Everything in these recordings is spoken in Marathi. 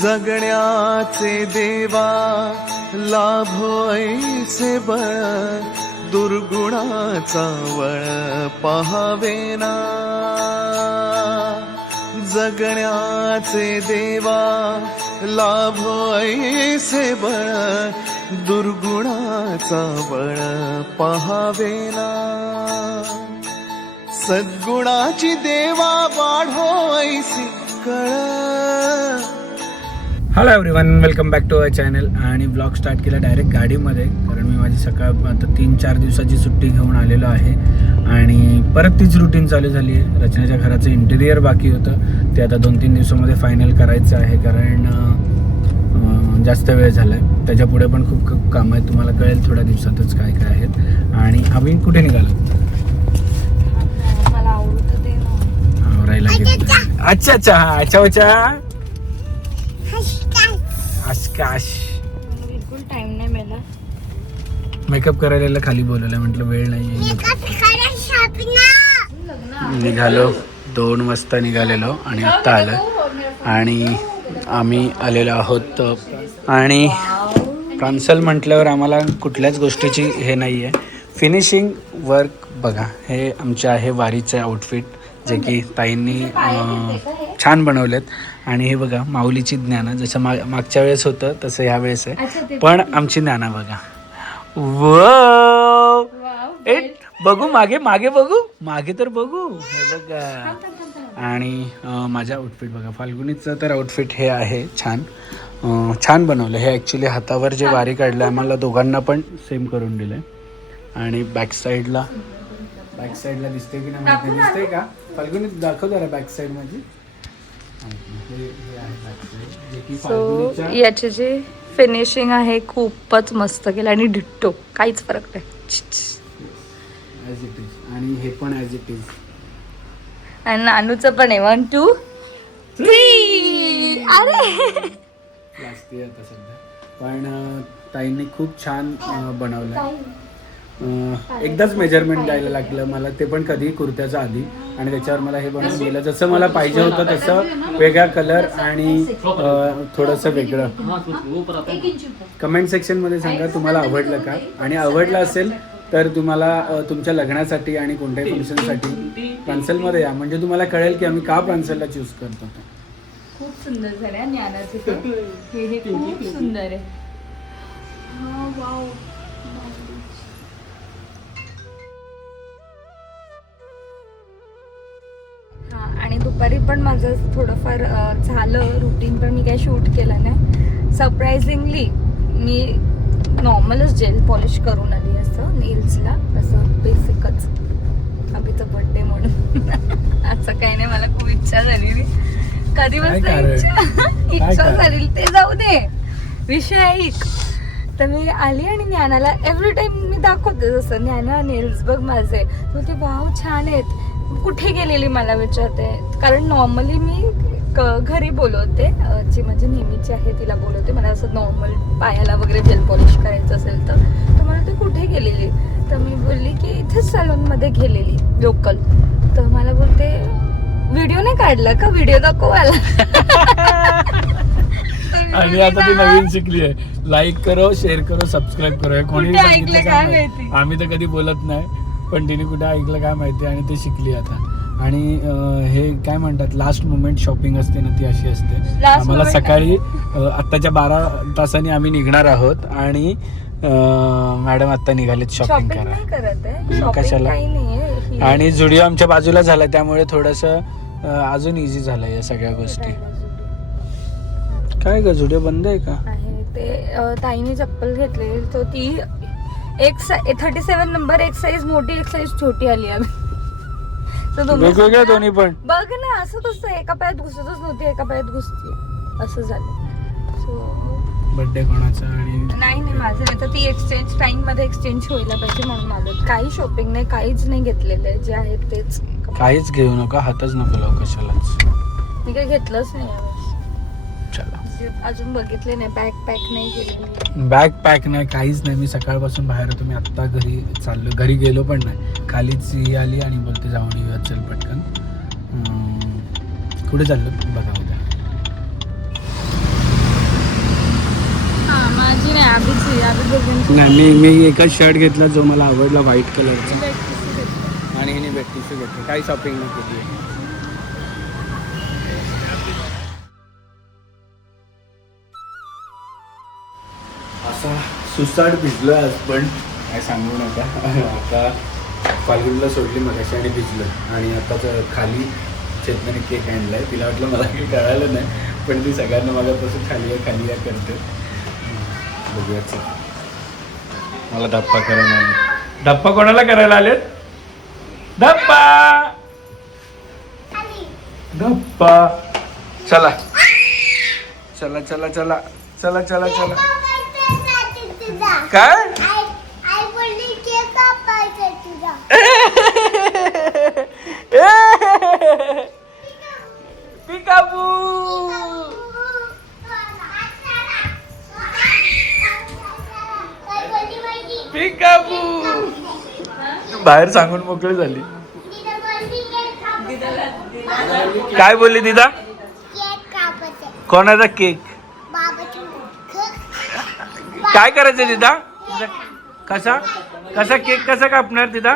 जगण्याचे देवा लाभो ऐसे बळ, दुर्गुणाचा वळ पहावेना. जगण्याचे देवा लाभो ऐसे बळ, दुर्गुणाचा बळ पहावेना. सद्गुणाची देवा वाढो ऐसी कळ. Hello everyone, welcome back to our channel. आणि ब्लॉग स्टार्ट केला डायरेक्ट गाडीमध्ये, कारण मी माझी सकाळ आता 3-4 दिवसाची सुट्टी घेऊन आलेलो आहे आणि परत तीच रुटीन चालू झाली आहे. रचनाच्या घराचं इंटिरियर बाकी होतं, ते आता 2-3 दिवसामध्ये फायनल करायचं आहे, कारण जास्त वेळ झाला आहे. त्याच्या पुढे पण खूप कामं आहेत, तुम्हाला कळेल थोड्या दिवसातच काय काय आहेत. आणि आम्ही कुठे निघालो? मला आवडतं ते आवरायला घेतलं. अच्छा अच्छा, हा अच्छा अच्छा, आशकाश. बिलकुल टाइम नाही मिळाला. मेकअप करायला खाली बोलवलं, म्हटलं वेळ नाही. निघालो 2 वाजता निघालेलो आणि आत्ता आलं. आणि आम्ही आलेलो आहोत. आणि प्रांसल म्हटल्यावर आम्हाला कुठल्याच गोष्टीची हे नाही आहे. फिनिशिंग वर्क बघा, हे आमचे आहे वारीचे आउटफिट, जे की ताईंनी छान बनवलेत. आणि हे बघा माऊलीची ज्ञाना, जसं मागच्या वेळेस होतं तसं ह्या वेळेस आहे, पण आमची ज्ञाना बघा. वाव, बघू मागे मागे बघू, मागे तर बघू, हे बघा. आणि माझा आउटफिट बघा, फाल्गुनीचं तर आउटफिट हे आहे. छान बनवलं. हे ॲक्च्युली हातावर जे वारी काढलं आम्हाला दोघांना पण सेम करून दिलं आहे. आणि बॅक साईडला दिसते की नाही, दिसते का फाल्गुनी? दाखव जरा बॅक साईड माझी. सो याचे जे फिनिशिंग आहे खूपच मस्त केलं आणि डिट्टो, काहीच फरक नाही. As it is. आणि हे पण ॲज इट इज. आणि नानूचं पण आहे 1 2 3. अरे लागते आता सध्या, पण ताईंनी खूप छान बनवलं. एकदाच मेजरमेंट द्यायला लागलं मला, ते पण कधी कुर्त्याच्या आधी, आणि त्याच्यावर मला हे बनवून दिलं जसं मला पाहिजे होतं तसं. वेगळा कलर आणि थोडंसं वेगळं. कमेंट सेक्शनमध्ये सांगा तुम्हाला आवडलं का, आणि आवडलं असेल तर तुम्हाला तुमच्या लग्नासाठी आणि कोणत्याही फंक्शनसाठी प्रांसलमध्ये या, म्हणजे तुम्हाला कळेल की आम्ही का प्रांसलला चूज करतो. खूप सुंदर झालं ज्ञानाचे, हे खूप सुंदर आहे. वाव. आणि दुपारी पण माझं थोडंफार झालं रुटीन, पण मी काय शूट केलं नाही. सरप्रायझिंगली मी नॉर्मलच जेल पॉलिश करून आली, असं नेल्सला, असं बेसिकच. अभिचा बर्थडे म्हणून असं काही नाही, मला खूप इच्छा झालेली. कधी इच्छा झाली ते जाऊ दे, विषय ऐक. तर मी आली आणि ज्ञानाला एव्हरी टाइम मी दाखवते, जसं ज्ञाना नेल्स बघ माझे, मग ते वाव छान आहेत. कुठे गेलेली मला विचारते, कारण नॉर्मली मी घरी बोलवते, जी म्हणजे नेहमीची आहे तिला बोलवते. मला असं नॉर्मल पायाला वगैरे जेल पॉलिश करायचं असेल तर मला ते कुठे गेलेली, तर मी बोलली की इथेच सॅलूनमध्ये गेलेली लोकल. तर मला बोलते व्हिडिओ नाही काढला का, व्हिडिओ दाखव मला. आणि आता ती नवीन शिकली आहे, लाईक करो, शेअर करो, सबस्क्राईब करो. कोणी ऐकलं काय माहिती, आम्ही तर कधी बोलत नाही, पण तिने कुठे ऐकलं काय माहिती, आणि ते शिकली आता. आणि हे काय म्हणतात, लास्ट मोमेंट शॉपिंग असते ना, ती अशी असते. आम्हाला सकाळी आत्ताच्या 12 तासांनी आम्ही निघणार आहोत, आणि मॅडम आत्ता निघालेत शॉपिंग करा. कशाला? आणि झुडिओ आमच्या बाजूला झाला, त्यामुळे थोडंसं अजून इझी झालं या सगळ्या गोष्टी. काय ग, झुडिओ बंद आहे का? ते ताईने चप्पल घेतलेली, तो ती 37 नंबर, एक साईज मोठी एक साईज छोटी आली. आम्ही वेगवेगळ्या दोन्ही पण बघ ना, असं कसं एका पायात घुसतच नव्हती, एका पायात घुसती, असं झालं. सो बर्थडे कोणाचा? आणि नाही माझं नाही, तर ती एक्सचेंज टाइम मध्ये एक्सचेंज व्हायला पाहिजे म्हणून आलं. काही शॉपिंग नाही, काहीच नाही घेतलेलं आहे, जे आहे तेच. काहीच घेऊ नका, हातच नको लावू कशालाच. मी काही घेतलंच नाही यावेळेस. चला, अजून बघितले नाही, बॅग पॅक नाही केली. बॅग पॅक नाही, काहीच नाही. मी सकाळपासून बाहेर होतो, मी आत्ता घरी चाललो, घरी गेलो पण नाही. खालीच ही आली आणि बोलते जाऊन येऊया, चल पटकन. कुठे चाललो बघा उद्या. तुझी आम्ही दोघींची नाही मी एकच शर्ट घेतला जो मला आवडला व्हाईट कलरचा आणि हिने बेडशीट घेतली. काही शॉपिंग नाही केली. असा सुसाट भिजलो आज पण काय सांगू नका. आता फाल्गुनला सोडली मगाशी आणि भिजलो आणि आता खाली चेतनाने केक आणलाय. तिला वाटलं मला काही कळालं नाही पण ती सगळ्यांना माझ्यापासून खाली या करते. बघूयाच. मला धप्पा करायला आले. धप्पा कोणाला करायला आलेत? धप्पा धप्पा. चला चला चला चला चला चला चला. काय पिकाबू पिकाबू. बाहेर सांगून मोकळी झाली. काय बोलली दिदा? कोणाचा केक? काय करायचं दिदा? कसा कसा केक कसा कापणार दिदा?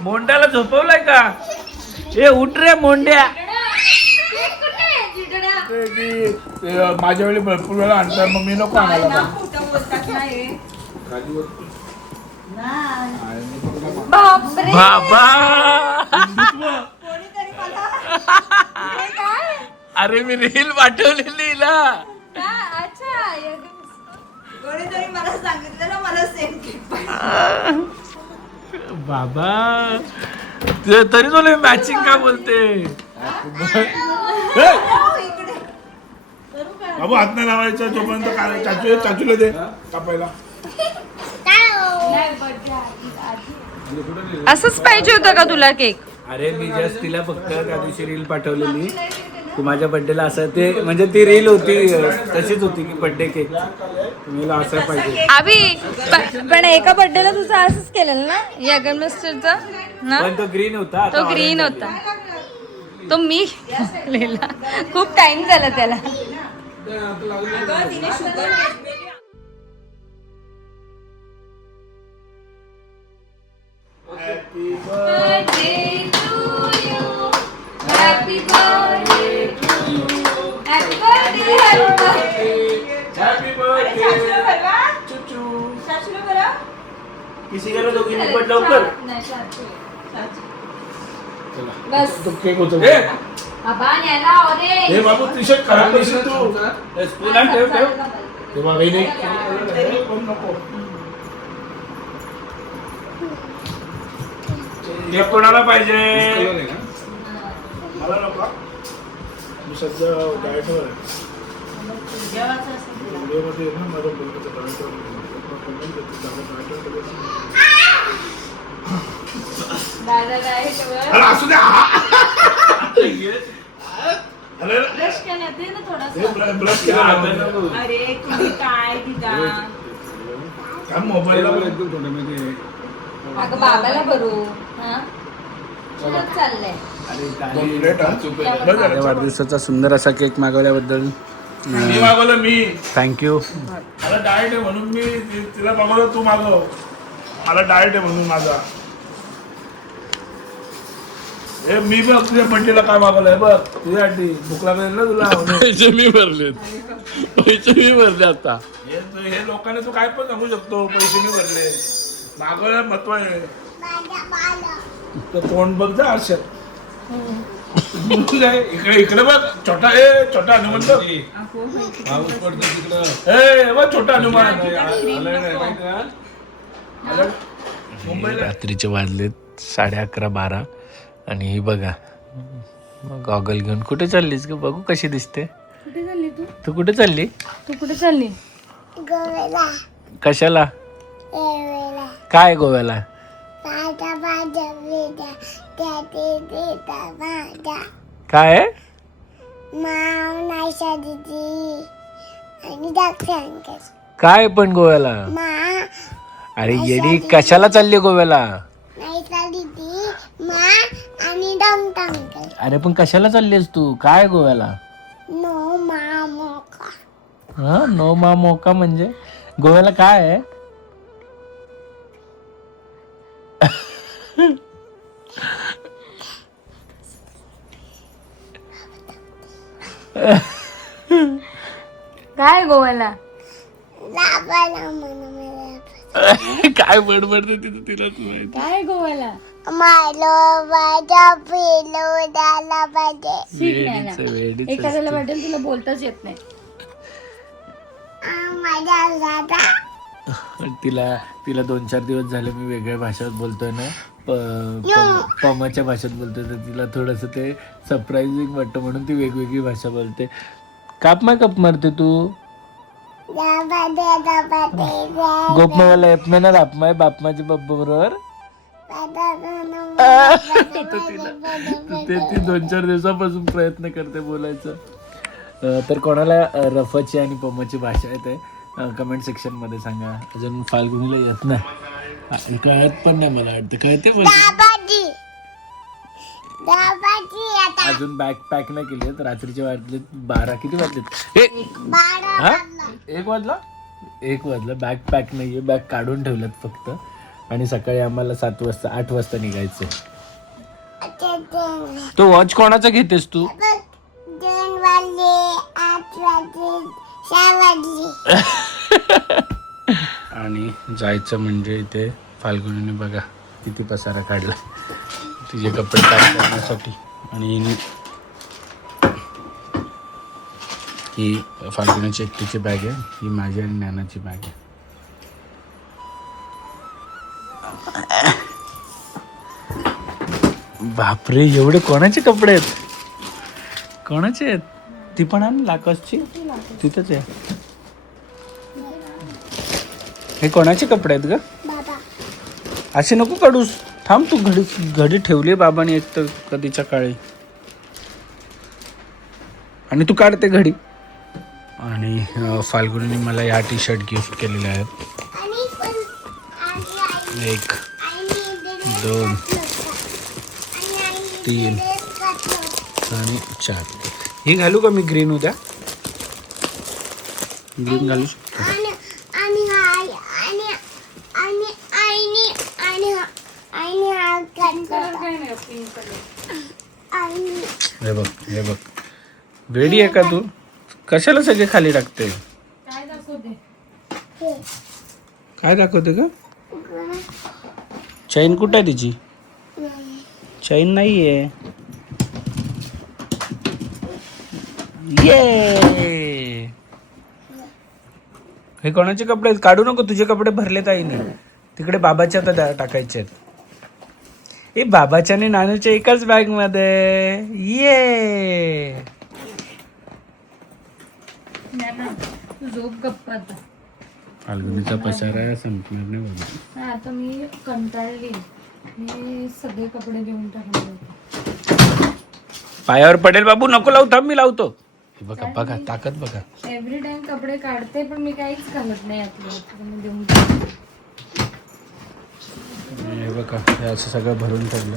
मोंड्याला झोपवलाय का? ए उठ रे मोंड्या. माझ्या वेळी भरपूर वेळा आणतात मग मी नको आणायला. बाबा अरे मी रील पाठवलेली हिला. बाबा तरी तुला मॅचिंग का बोलते? बाबू हात नाही लावायचा जोपर्यंत चाचूला दे कापायला. असंच पाहिजे होतं का तुला केक? अरे मी जस्ट तिला फक्त त्या दिवशी रील पाठवलेली की माझ्या बर्थडेला असं ते म्हणजे ती रील होती तशीच होती की बर्थडे केक तुम्हाला असं पाहिजे. पण एका बर्थडेला तुझं असंच केलेलं ना यगन मिस्टरचा ना? पण तो ग्रीन होता. तो ग्रीन होता. तो मी केलेला. खूप टाइम झाला त्याला. किसी करा दोघींनी पण लवकर. बस तो केक होतो. हे बाबू टी शर्ट खराब करशील तू. स्पून आण ठेव ठेव. तेव्हा काही नाही पण नको. हे कोणाला पाहिजे? मला नको. मी सध्या डाएटवर आहे. व्हिडिओमध्ये ना माझ्या बहिणीचं डाएटवर अरे असू द्या. ब्रश केला मोबाईलला अगं बाबाला भरू. चाललंय वाढदिवसाचा सुंदर असा केक मागवल्याबद्दल मी मागवलं. मी थँक्यू. मला डाएट आहे म्हणून मी तिला मागवलं. तू मागव. मला डाएट आहे म्हणून माझा. हे मी बघ तुझ्या बड्डेला काय मागवलंय बघ तुझ्यासाठी. भूक लागेल ना तुला. पैसे मी भरले आता. हे लोकांना तू काय पण सांगू शकतो. पैसे मी भरले. मागवलं महत्व आहे. तर तोंड बघ जा आरशात. इकडे बघ. छोटा हनुमान बघ. छोटा हनुमान मुंबईला. रात्रीचे वाजलेत 11:30-12 आणि ही बघा गॉगल घेऊन कुठे चाललीस ग? बघू कशी दिसते. कुठे चालली तू? तू कुठे चालली? तू कुठे चालली? कशाला? काय गोव्याला? काय आहे? काय पण गोव्याला? अरे येडी कशाला चालली गोव्याला? अरे पण कशाला चाललीस तू? काय गोव्याला? हा नो मा मोका म्हणजे गोव्याला काय आहे? काय गोव्याला? काय बडबडते तिथं तिलाच माहिती. काय गोव्याला? शिक वेडीचं- वेडीचं एखाद्याला असतं. वाटेल तुला बोलताच येत नाही. तिला तिला 2-4 दिवस झाले मी वेगळ्या भाषेत बोलतोय ना, पमाच्या भाषेत बोलतोय, तर तिला थोडस ते सरप्राइझिंग वाटतं म्हणून ती वेगवेगळी भाषा बोलते. काप मारते तू गोपमाला येत नाही ना रापमाय बापमाच्या बाप्पा बरोबर. ते ती 2-4 दिवसापासून प्रयत्न करते बोलायचं. तर कोणाला रफाची आणि पमाची भाषा येते कमेंट सेक्शन मध्ये सांगा. अजून फाल्गुनीला येत नाही, कळत पण नाही मला वाटतं. कळते अजून बॅग पॅक नाही केली. तर रात्रीचे वाजले 12. किती वाजलेत? 1 वाजला. 1 वाजला. बॅग पॅक नाहीये, बॅग काढून ठेवल्यात फक्त. आणि सकाळी आम्हाला 8 वाजता निघायचं. तो वॉच कोणाचा घेतेस तू? आणि जायचं म्हणजे इथे फाल्गुनीने बघा किती पसारा काढला तिचे कपडे पॅक करण्यासाठी. आणि ही फाल्गुनीची एकटीची बॅग आहे, ही माझी आणि ज्ञानाची बॅग आहे. बापरे, एवढे कोणाचे कपडे आहेत? कोणाचे आहेत? ती पण आहे लाकसची, तिथंच आहे. हे कोणाचे कपडे आहेत ग? असे नको काढूस, थांब. तू घडी ठेवली बाबाने एक तर कधीच्या काळी. आणि तू काढते घडी. आणि फाल्गुनीने मला या टी शर्ट गिफ्ट केलेले आहेत. 1 2 3 आणि 4. ही घालू का मी ग्रीन? उद्या ग्रीन घालू शकतो. हे बघ, हे बघ. वेडी आहे का तू? कशाला सगळे खाली टाकते? काय दाखवते का? चैन कुठे आहे तिची? चैन नाहीये. ये हे कोणाचे कपडे आहेत? काढू नको. तुझे कपडे भरलेत आईने. तिकडे बाबाच्या आता टाकायचे आहेत. ए, बाबाच्या आणि नानूच्या एकाच बॅग मध्ये. ये झोप गप्प आता. फाल्गुनीचा पसारा संपणार नाही बाबा. आता मी कंटाळली. मी सगळे कपडे घेऊन टाकले. पायावर पडेल बाबू, नको लावू. थांब, मी लावतो. हे बघा बघा ताकद बघा. एव्हरी टाइम कपडे काढते पण मी काहीच घालत नाही आतले. मी देऊन टाकते. हे बघा, हे असं सगळं भरून ठेवलं.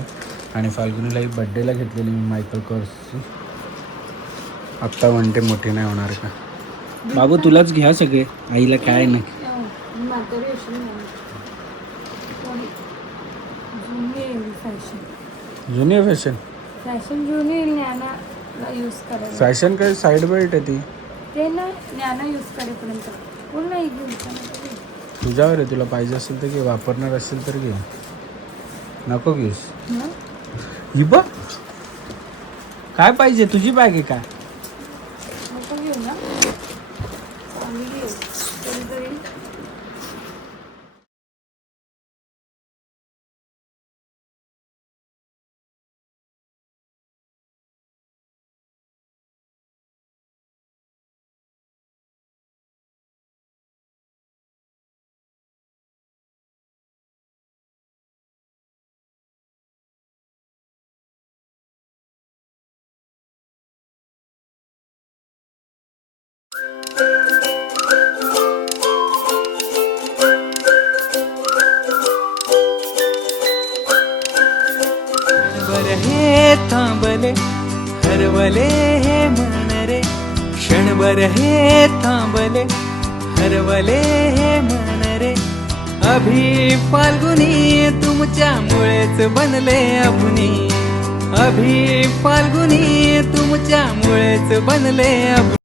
आणि फाल्गुनीलाही बड्डेला घेतलेली मी मायकल कॉर्सची. आत्ता म्हणते मोठी नाही होणार का? बाबू तुलाच घ्या सगळे, आईला काय नाही. म्हातारी अशी जुनी फॅशन. जुनी फॅशन. फॅशन जुनी ज्ञानाला यूज करायला. फॅशन काय साईड बेल्ट आहे ती. ते ना ज्ञाना यूज करेपर्यंत कोण नाही घेऊन. तुझ्यावर आहे, तुला पाहिजे असेल तर घे, वापरणार असेल तर घे, नको घेऊस. ही बघ काय पाहिजे, तुझी बॅग आहे काय? नको घेऊ ना. चांगली घेऊ तरी. हे थांबले हरवले हे मन रे क्षण क्षणभर हे थांबले हरवले हे मन रे अभि फाल्गुनी तुमच्यामुळेच बनले अभुनी अभि फाल्गुनी तुमच्यामुळेच बनले अभुनी